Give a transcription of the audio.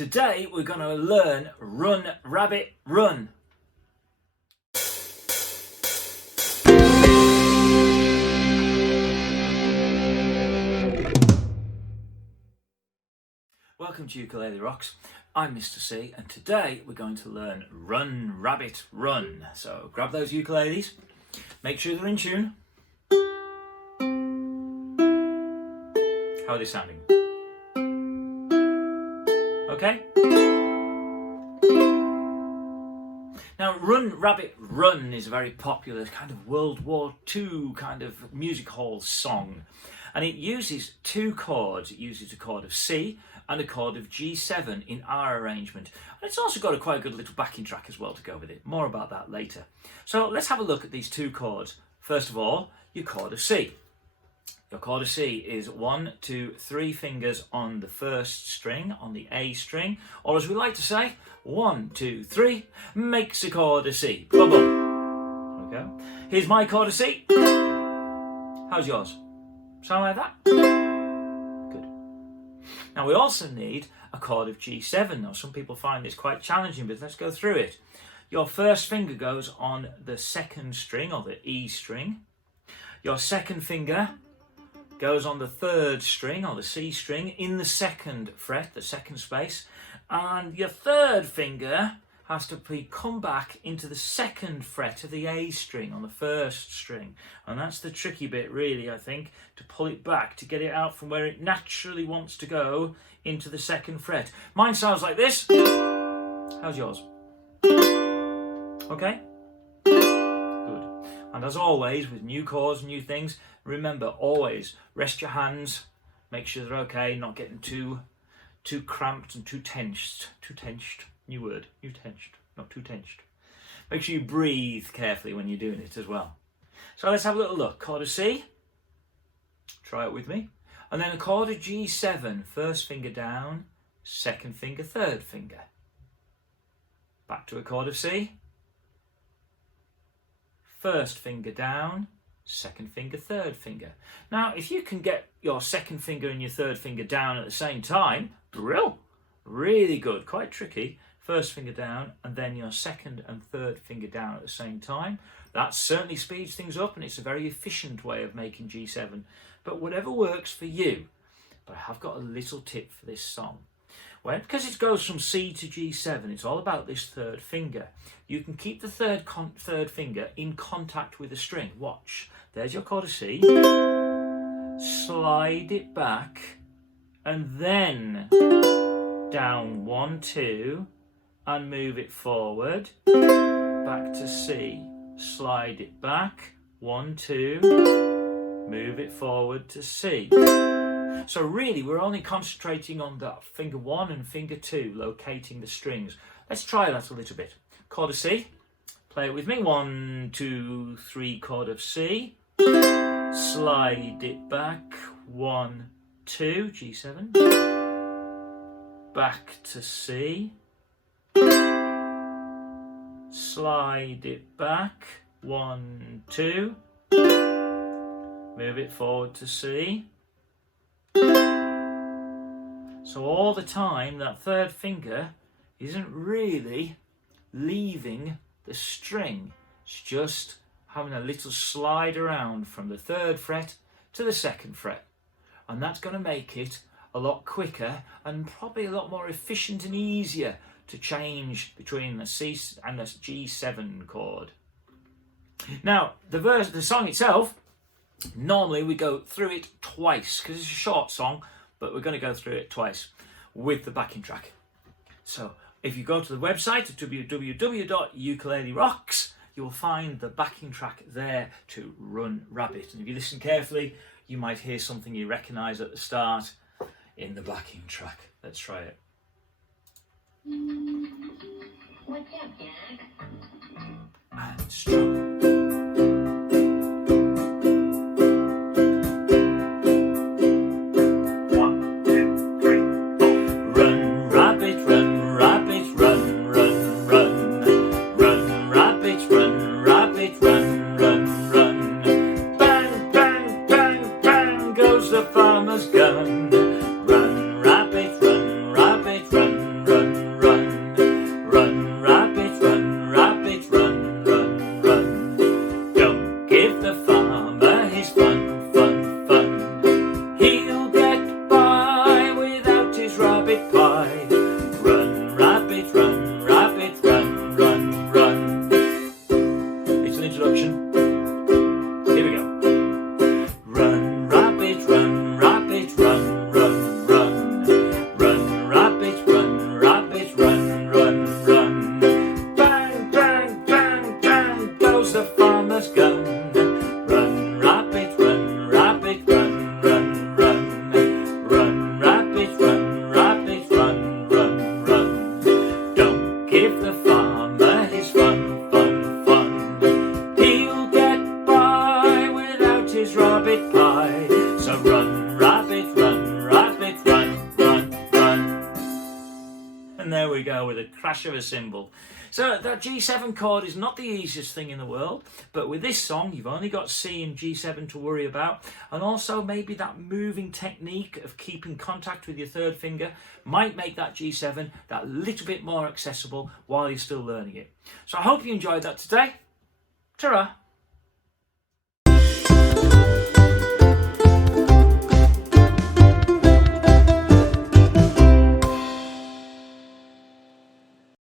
Today we're going to learn Run Rabbit Run. Welcome to Ukulele Rocks. I'm Mr. C and today we're going to learn Run Rabbit Run. So grab those ukuleles, make sure they're in tune. How are they sounding? Okay? Now, Run Rabbit Run is a very popular kind of World War II kind of music hall song. And it uses two chords. It uses a chord of C and a chord of G7 in our arrangement. And it's also got a quite good little backing track as well to go with it. More about that later. So let's have a look at these two chords. First of all, your chord of C. Your chord of C is 1, 2, 3 fingers on the first string, on the A string, or as we like to say, 1, 2, 3 makes a chord of C. Boom, boom. Okay. Here's my chord of C. How's yours? Sound like that? Good. Now we also need a chord of G7. Now some people find this quite challenging, but let's go through it. Your first finger goes on the second string, or the E string. Your second finger goes on the third string, or the C string, in the second fret, the second space. And your third finger has to come back into the second fret of the A string on the first string. And that's the tricky bit, really, I think, to pull it back, to get it out from where it naturally wants to go into the second fret. Mine sounds like this. How's yours? Okay? Good. And as always, with new chords, new things, remember, always rest your hands, make sure they're okay, not getting too cramped and too tensed. New word, new tensed, not too tensed. Make sure you breathe carefully when you're doing it as well. So let's have a little look. Chord of C, try it with me. And then a chord of G7, first finger down, second finger, third finger. Back to a chord of C. First finger down, second finger, third finger. Now, if you can get your second finger and your third finger down at the same time, brill, really good, quite tricky. First finger down and then your second and third finger down at the same time. That certainly speeds things up and it's a very efficient way of making G7. But whatever works for you. But I have got a little tip for this song. Well, because it goes from C to G7, it's all about this third finger. You can keep the third finger in contact with the string. Watch. There's your chord of C. Slide it back and then down 1, 2 and move it forward. Back to C. Slide it back. 1, 2. Move it forward to C. So really, we're only concentrating on that finger 1 and finger 2, locating the strings. Let's try that a little bit. Chord of C. Play it with me. 1, 2, 3, chord of C. Slide it back. 1, 2, G7. Back to C. Slide it back. 1, 2. Move it forward to C. So all the time that third finger isn't really leaving the string. It's just having a little slide around from the third fret to the second fret. And that's going to make it a lot quicker and probably a lot more efficient and easier to change between the C and the G7 chord. Now, the song itself, normally we go through it twice because it's a short song, but we're going to go through it twice with the backing track. So if you go to the website at www.ukulelerocks, you will find the backing track there to Run Rabbit. And if you listen carefully, you might hear something you recognise at the start in the backing track. Let's try it. What's up, Jack? And strum. The farmer's gun. Run, rabbit, run, run. And there we go with a crash of a cymbal. So that G7 chord is not the easiest thing in the world, but with this song you've only got C and G7 to worry about, and also maybe that moving technique of keeping contact with your third finger might make that G7 that little bit more accessible while you're still learning it. So I hope you enjoyed that today. Ta-ra!